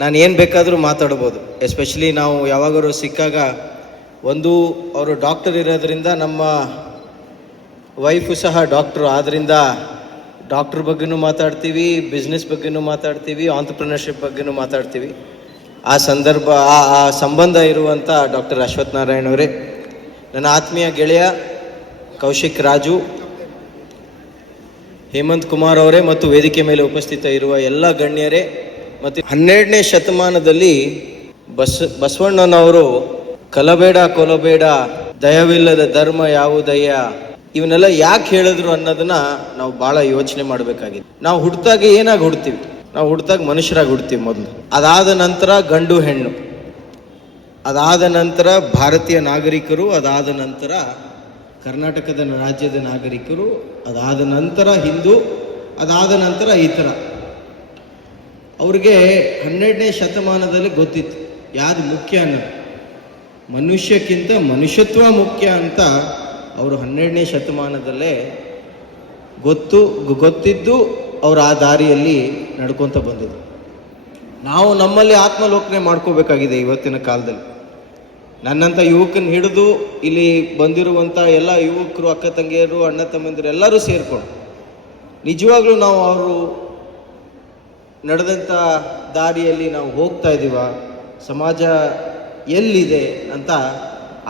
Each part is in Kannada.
ನಾನು ಏನು ಬೇಕಾದರೂ ಮಾತಾಡ್ಬೋದು. ಎಸ್ಪೆಷಲಿ ನಾವು ಯಾವಾಗಾದ್ರು ಸಿಕ್ಕಾಗ, ಒಂದು ಅವರು ಡಾಕ್ಟರ್ ಇರೋದ್ರಿಂದ ನಮ್ಮ ವೈಫು ಸಹ ಡಾಕ್ಟ್ರು, ಆದ್ದರಿಂದ ಡಾಕ್ಟ್ರ್ ಬಗ್ಗೆನೂ ಮಾತಾಡ್ತೀವಿ, ಬಿಸ್ನೆಸ್ ಬಗ್ಗೆನೂ ಮಾತಾಡ್ತೀವಿ, ಆಂಟ್ರಪ್ರಿನರ್ಶಿಪ್ ಬಗ್ಗೆನೂ ಮಾತಾಡ್ತೀವಿ. ಆ ಸಂದರ್ಭ ಆ ಸಂಬಂಧ ಇರುವಂಥ ಡಾಕ್ಟರ್ ಅಶ್ವಥ್ ನಾರಾಯಣ್ ಅವರೇ, ನನ್ನ ಆತ್ಮೀಯ ಗೆಳೆಯ ಕೌಶಿಕ್ ರಾಜು, ಹೇಮಂತ್ ಕುಮಾರ್ ಅವರೇ ಮತ್ತು ವೇದಿಕೆ ಮೇಲೆ ಉಪಸ್ಥಿತ ಇರುವ ಎಲ್ಲ ಗಣ್ಯರೇ, ಮತ್ತು 12ನೇ ಶತಮಾನದಲ್ಲಿ ಬಸವಣ್ಣನವರು ಕಲಬೇಡ ಕೊಲಬೇಡ ದಯವಿಲ್ಲದ ಧರ್ಮ ಯಾವುದಯ್ಯ ಇವನ್ನೆಲ್ಲ ಯಾಕೆ ಹೇಳಿದ್ರು ಅನ್ನೋದನ್ನ ನಾವು ಭಾಳ ಯೋಚನೆ ಮಾಡಬೇಕಾಗಿದೆ. ನಾವು ಹುಟ್ಟಿದಾಗ ಏನಾಗಿ ಹುಡ್ತೀವಿ? ನಾವು ಹುಟ್ಟಿದಾಗ ಮನುಷ್ಯರಾಗಿ ಹುಡ್ತೀವಿ ಮೊದಲು. ಅದಾದ ನಂತರ ಗಂಡು ಹೆಣ್ಣು, ಅದಾದ ನಂತರ ಭಾರತೀಯ ನಾಗರಿಕರು, ಅದಾದ ನಂತರ ಕರ್ನಾಟಕದ ರಾಜ್ಯದ ನಾಗರಿಕರು, ಅದಾದ ನಂತರ ಹಿಂದೂ, ಅದಾದ ನಂತರ ಈ ಥರ. ಅವ್ರಿಗೆ 12ನೇ ಶತಮಾನದಲ್ಲಿ ಗೊತ್ತಿತ್ತು ಯಾವುದು ಮುಖ್ಯ ಅನ್ನೋದು. ಮನುಷ್ಯಕ್ಕಿಂತ ಮನುಷ್ಯತ್ವ ಮುಖ್ಯ ಅಂತ ಅವರು 12ನೇ ಶತಮಾನದಲ್ಲೇ ಗೊತ್ತಿದ್ದು ಅವರು ಆ ದಾರಿಯಲ್ಲಿ ನಡ್ಕೊತ ಬಂದಿದ್ರು. ನಾವು ನಮ್ಮಲ್ಲಿ ಆತ್ಮಲೋಕನೆ ಮಾಡ್ಕೋಬೇಕಾಗಿದೆ ಇವತ್ತಿನ ಕಾಲದಲ್ಲಿ. ನನ್ನಂಥ ಯುವಕನ ಹಿಡಿದು ಇಲ್ಲಿ ಬಂದಿರುವಂಥ ಎಲ್ಲ ಯುವಕರು, ಅಕ್ಕ ತಂಗಿಯರು, ಅಣ್ಣ ತಮ್ಮಂದಿರು ಎಲ್ಲರೂ ಸೇರಿಕೊಂಡು ನಿಜವಾಗ್ಲೂ ನಾವು ಅವರು ನಡೆದಂಥ ದಾರಿಯಲ್ಲಿ ನಾವು ಹೋಗ್ತಾ ಇದ್ದೀವ, ಸಮಾಜ ಎಲ್ಲಿದೆ ಅಂತ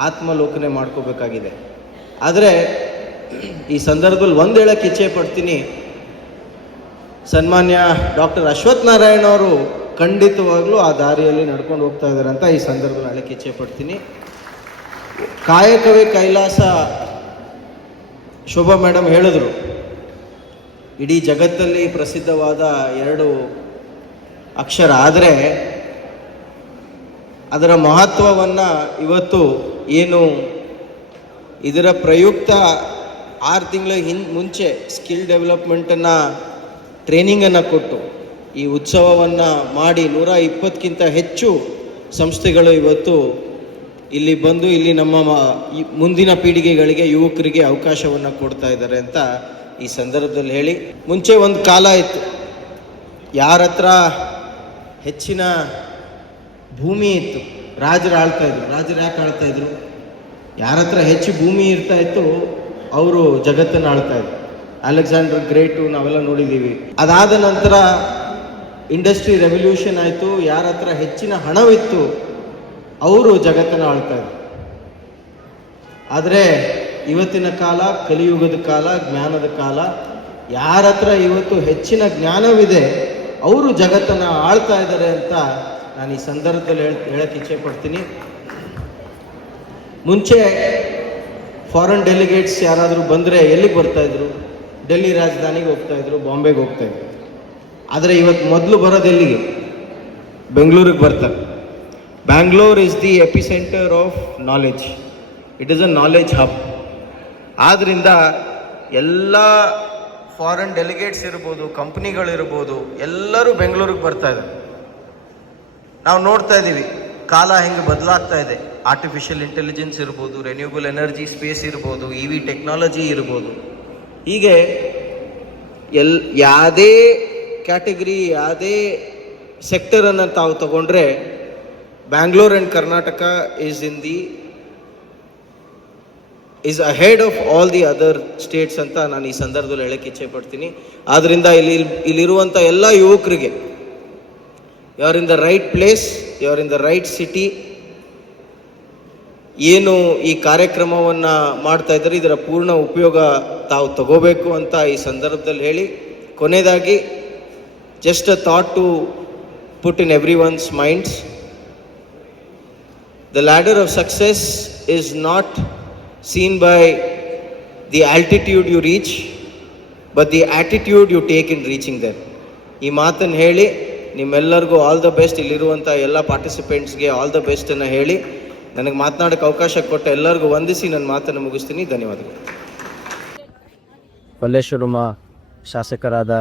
ಆತ್ಮಲೋಕನೆ ಮಾಡ್ಕೋಬೇಕಾಗಿದೆ. ಆದರೆ ಈ ಸಂದರ್ಭದಲ್ಲಿ ಒಂದು ಹೇಳಕ್ಕೆ ಇಚ್ಛೆ ಪಡ್ತೀನಿ, ಸನ್ಮಾನ್ಯ ಡಾಕ್ಟರ್ ಅಶ್ವಥ್ ನಾರಾಯಣ್ ಅವರು ಖಂಡಿತವಾಗ್ಲೂ ಆ ದಾರಿಯಲ್ಲಿ ನಡ್ಕೊಂಡು ಹೋಗ್ತಾ ಇದ್ದಾರೆ ಅಂತ ಈ ಸಂದರ್ಭದಲ್ಲಿ ಹೇಳಕ್ಕೆ ಇಚ್ಛೆ ಪಡ್ತೀನಿ. ಕಾಯಕವೇ ಕೈಲಾಸ ಶೋಭಾ ಮೇಡಮ್ ಹೇಳಿದ್ರು, ಇಡೀ ಜಗತ್ತಲ್ಲಿ ಪ್ರಸಿದ್ಧವಾದ 2 ಅಕ್ಷರ. ಆದರೆ ಅದರ ಮಹತ್ವವನ್ನು ಇವತ್ತು ಏನು ಇದರ ಪ್ರಯುಕ್ತ 6 ತಿಂಗಳ ಮುಂಚೆ ಸ್ಕಿಲ್ ಡೆವಲಪ್ಮೆಂಟನ್ನು ಟ್ರೈನಿಂಗನ್ನು ಕೊಟ್ಟು ಈ ಉತ್ಸವವನ್ನು ಮಾಡಿ 120ಕ್ಕಿಂತ ಹೆಚ್ಚು ಸಂಸ್ಥೆಗಳು ಇವತ್ತು ಇಲ್ಲಿ ಬಂದು ಇಲ್ಲಿ ನಮ್ಮ ಮುಂದಿನ ಪೀಳಿಗೆಗಳಿಗೆ, ಯುವಕರಿಗೆ ಅವಕಾಶವನ್ನು ಕೊಡ್ತಾ ಇದ್ದಾರೆ ಅಂತ ಈ ಸಂದರ್ಭದಲ್ಲಿ ಹೇಳಿ, ಮುಂಚೆ ಒಂದು ಕಾಲ ಇತ್ತು, ಯಾರ ಹತ್ರ ಹೆಚ್ಚಿನ ಭೂಮಿ ಇತ್ತು ರಾಜರು ಆಳ್ತಾಯಿದ್ರು. ರಾಜರು ಯಾಕೆ ಆಳ್ತಾಯಿದ್ರು? ಯಾರ ಹತ್ರ ಹೆಚ್ಚು ಭೂಮಿ ಇರ್ತಾ ಇತ್ತು ಅವರು ಜಗತ್ತನ್ನು ಆಳ್ತಾಯಿದ್ರು. ಅಲೆಕ್ಸಾಂಡರ್ ಗ್ರೇಟು ನಾವೆಲ್ಲ ನೋಡಿದ್ದೀವಿ. ಅದಾದ ನಂತರ ಇಂಡಸ್ಟ್ರಿ ರೆವಲ್ಯೂಷನ್ ಆಯಿತು, ಯಾರ ಹತ್ರ ಹೆಚ್ಚಿನ ಹಣವಿತ್ತು ಅವರು ಜಗತ್ತನ್ನು ಆಳ್ತಾಯಿದ್ರು. ಆದರೆ ಇವತ್ತಿನ ಕಾಲ ಕಲಿಯುಗದ ಕಾಲ, ಜ್ಞಾನದ ಕಾಲ. ಯಾರ ಹತ್ರ ಇವತ್ತು ಹೆಚ್ಚಿನ ಜ್ಞಾನವಿದೆ ಅವರು ಜಗತ್ತನ್ನು ಆಳ್ತಾ ಇದ್ದಾರೆ ಅಂತ ನಾನು ಈ ಸಂದರ್ಭದಲ್ಲಿ ಹೇಳಕ್ಕೆ ಇಚ್ಛೆ ಪಡ್ತೀನಿ. ಮುಂಚೆ ಫಾರಿನ್ ಡೆಲಿಗೇಟ್ಸ್ ಯಾರಾದರೂ ಬಂದರೆ ಎಲ್ಲಿಗೆ ಬರ್ತಾಯಿದ್ರು? ಡೆಲ್ಲಿ ರಾಜಧಾನಿಗೆ ಹೋಗ್ತಾಯಿದ್ರು, ಬಾಂಬೆಗೆ ಹೋಗ್ತಾಯಿದ್ರು. ಆದರೆ ಇವತ್ತು ಮೊದಲು ಬರೋದು ಎಲ್ಲಿಗೆ? ಬೆಂಗಳೂರಿಗೆ ಬರ್ತಾರೆ. Bangalore is the epicentre of knowledge. It is a knowledge hub. ಆದ್ದರಿಂದ ಎಲ್ಲ ಫಾರಿನ್ ಡೆಲಿಗೇಟ್ಸ್ ಇರ್ಬೋದು, ಕಂಪ್ನಿಗಳಿರ್ಬೋದು, ಎಲ್ಲರೂ ಬೆಂಗಳೂರಿಗೆ ಬರ್ತಾ ಇದ್ದಾರೆ. ನಾವು ನೋಡ್ತಾ ಇದ್ದೀವಿ ಕಾಲ ಹೆಂಗೆ ಬದಲಾಗ್ತಾ ಇದೆ. ಆರ್ಟಿಫಿಷಿಯಲ್ ಇಂಟೆಲಿಜೆನ್ಸ್ ಇರ್ಬೋದು, ರೆನ್ಯೂಬಲ್ ಎನರ್ಜಿ ಸ್ಪೇಸ್ ಇರ್ಬೋದು, EV ಟೆಕ್ನಾಲಜಿ ಇರ್ಬೋದು. ಹೀಗೆ ಯಾವುದೇ ಕ್ಯಾಟಗರಿ, ಯಾವುದೇ ಸೆಕ್ಟರನ್ನು ತಾವು ತಗೊಂಡ್ರೆ Bangalore and Karnataka is ahead of all the other States ಅಂತ ನಾನು ಈ ಸಂದರ್ಭದಲ್ಲಿ ಹೇಳಕ್ಕೆ ಇಚ್ಛೆ ಪಡ್ತೀನಿ. ಆದ್ದರಿಂದ ಇಲ್ಲಿರುವಂಥ ಎಲ್ಲ ಯುವಕರಿಗೆ, you are in the right place, you are in the right city. ಏನು ಈ ಕಾರ್ಯಕ್ರಮವನ್ನು ಮಾಡ್ತಾ ಇದ್ದಾರೆ ಇದರ ಪೂರ್ಣ ಉಪಯೋಗ ತಾವು ತಗೋಬೇಕು ಅಂತ ಈ ಸಂದರ್ಭದಲ್ಲಿ ಹೇಳಿ, ಕೊನೆಯದಾಗಿ just a thought to put in every one's minds. The ladder of success is not seen by the altitude you reach, but the attitude you take in reaching there. ಈ ಮಾತನ್ನು ಹೇಳಿ ನಿಮ್ಮೆಲ್ಲರಿಗೂ ಆಲ್ ದ ಬೆಸ್ಟ್. ಇಲ್ಲಿರುವಂಥ ಎಲ್ಲ ಪಾರ್ಟಿಸಿಪೆಂಟ್ಸ್ಗೆ ಆಲ್ ದ ಬೆಸ್ಟನ್ನು ಹೇಳಿ ನನಗೆ ಮಾತನಾಡೋಕ್ಕೆ ಅವಕಾಶ ಕೊಟ್ಟ ಎಲ್ಲರಿಗೂ ವಂದಿಸಿ ನನ್ನ ಮಾತನ್ನು ಮುಗಿಸ್ತೀನಿ. ಧನ್ಯವಾದಗಳು. ಮಲ್ಲೇಶ್ವರಮ ಶಾಸಕರಾದ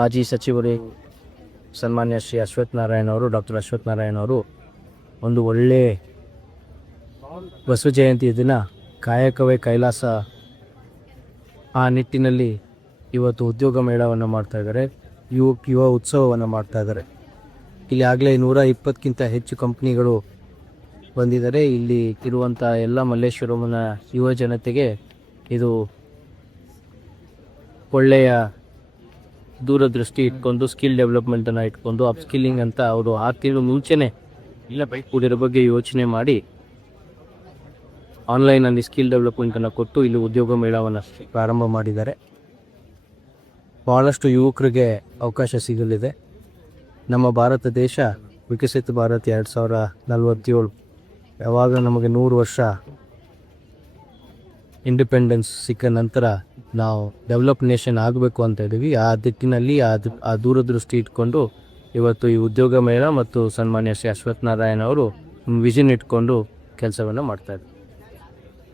ಮಾಜಿ ಸಚಿವರು ಸನ್ಮಾನ್ಯ ಶ್ರೀ ಅಶ್ವಥ್ ನಾರಾಯಣ್ ಅವರು, ಡಾಕ್ಟರ್ ಅಶ್ವಥ್ ನಾರಾಯಣ್ ಅವರು ಒಂದು ಒಳ್ಳೆ ಬಸವ ಜಯಂತಿ ದಿನ ಕಾಯಕವೇ ಕೈಲಾಸ ಆ ನಿಟ್ಟಿನಲ್ಲಿ ಇವತ್ತು ಉದ್ಯೋಗ ಮೇಳವನ್ನು ಮಾಡ್ತಾಯಿದ್ದಾರೆ, ಯುವ ಉತ್ಸವವನ್ನು ಮಾಡ್ತಾಯಿದ್ದಾರೆ. ಇಲ್ಲಿ ಆಗಲೇ 120ಕ್ಕಿಂತ ಹೆಚ್ಚು ಕಂಪ್ನಿಗಳು ಬಂದಿದ್ದಾರೆ. ಇಲ್ಲಿ ಇರುವಂಥ ಎಲ್ಲ ಮಲ್ಲೇಶ್ವರಮನ ಯುವ ಜನತೆಗೆ ಇದು ಒಳ್ಳೆಯ ದೂರದೃಷ್ಟಿ ಇಟ್ಕೊಂಡು ಸ್ಕಿಲ್ ಡೆವಲಪ್ಮೆಂಟನ್ನು ಇಟ್ಕೊಂಡು ಅಪ್ಸ್ಕಿಲ್ಲಿಂಗ್ ಅಂತ ಅವರು 6 ತಿಂಗಳು ಮುಂಚೆನೇ ಇದರ ಬಗ್ಗೆ ಯೋಚನೆ ಮಾಡಿ ಆನ್ಲೈನಲ್ಲಿ ಸ್ಕಿಲ್ ಡೆವಲಪ್ಮೆಂಟನ್ನು ಕೊಟ್ಟು ಇಲ್ಲಿ ಉದ್ಯೋಗ ಮೇಳವನ್ನು ಪ್ರಾರಂಭ ಮಾಡಿದ್ದಾರೆ. ಭಾಳಷ್ಟು ಯುವಕರಿಗೆ ಅವಕಾಶ ಸಿಗಲಿದೆ. ನಮ್ಮ ಭಾರತ ದೇಶ ವಿಕಸಿತ ಭಾರತ್ 2047 ಯಾವಾಗ ನಮಗೆ 100 ವರ್ಷ ಇಂಡಿಪೆಂಡೆನ್ಸ್ ಸಿಕ್ಕ ನಂತರ ನಾವು ಡೆವಲಪ್ ನೇಷನ್ ಆಗಬೇಕು ಅಂತ ಇದ್ದೀವಿ. ಆ ದಿಕ್ಕಿನಲ್ಲಿ ಆ ದೂರದೃಷ್ಟಿ ಇಟ್ಕೊಂಡು ಇವತ್ತು ಈ ಉದ್ಯೋಗ ಮೇಳ ಮತ್ತು ಸನ್ಮಾನ್ಯ ಶ್ರೀ ಅಶ್ವಥ್ ನಾರಾಯಣ್ ಅವರು ವಿಷನ್ ಇಟ್ಕೊಂಡು ಕೆಲಸವನ್ನು ಮಾಡ್ತಾಯಿದ್ದಾರೆ.